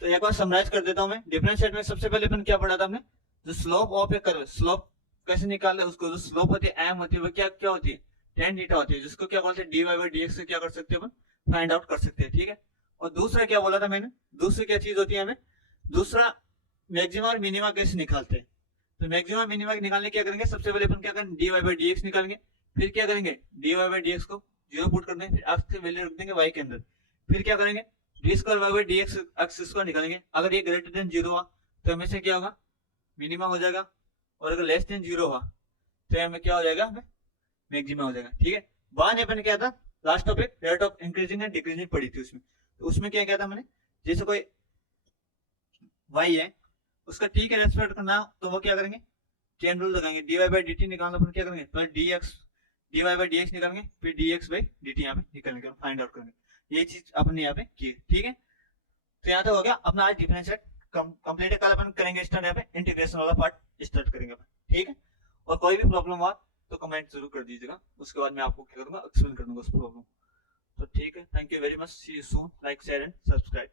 तो एक बार समराइज कर देता हूँ मैं। डिफरेंशिएट में सबसे पहले अपन क्या पढ़ा था हमने, जो slope of a curve, slope कैसे निकाल रहे उसको, जो स्लोप होती है एम होती है वो क्या क्या होती है, tan थीटा होती है, जिसको क्या बोलते हैं dy बाई dx से क्या कर सकते हैं अपन फाइंड आउट कर सकते हैं। ठीक है, और दूसरा क्या बोला था मैंने, दूसरी क्या चीज होती है हमें, दूसरा मैक्सिमा और मिनिमा कैसे निकालते हैं। तो मैक्सिमा मिनिमा निकालने क्या करेंगे, सबसे पहले अपन क्या करेंगे dy बाई dx निकालेंगे, फिर क्या करेंगे dy बाई dx को जीरो पुट कर देंगे, फिर x की वैल्यू रख देंगे y के अंदर, फिर क्या करेंगे d square y by d x square निकालेंगे। अगर ये ग्रेटर देन 0 हुआ तो हमेशा क्या होगा मिनिमम हो जाएगा, और अगर लेस देन 0 हुआ तो हमें क्या हो जाएगा, हमें मैक्सिमम हो जाएगा। ठीक है, बाद में अपन क्या था last topic rate of increasing and decreasing पढ़ी थी उसमें, तो उसमें क्या किया था मैंने, जैसे कोई y है उसका t के रेस्पेक्ट करना तो वो क्या करेंगे चेन रूल लगाएंगे, dy बाई dt निकालना अपन क्या करेंगे पहले dx dy बाई dx निकालेंगे, फिर dx बाई dt यहाँ पे निकालेंगे, फाइंड आउट करेंगे। ये चीज अपने यहाँ पे की। ठीक है, तो यहाँ तक हो गया अपना आज डिफरेंशिएट कंप्लीट। कल अपन करेंगे स्टार्ट यहाँ पे इंटीग्रेशन वाला पार्ट स्टार्ट करेंगे अपन। ठीक है, और कोई भी प्रॉब्लम हुआ तो कमेंट जरूर कर दीजिएगा, उसके बाद मैं आपको क्या करूंगा एक्सप्लेन कर दूंगा उस प्रॉब्लम। तो ठीक है, thank you very much, see you soon, like share and subscribe.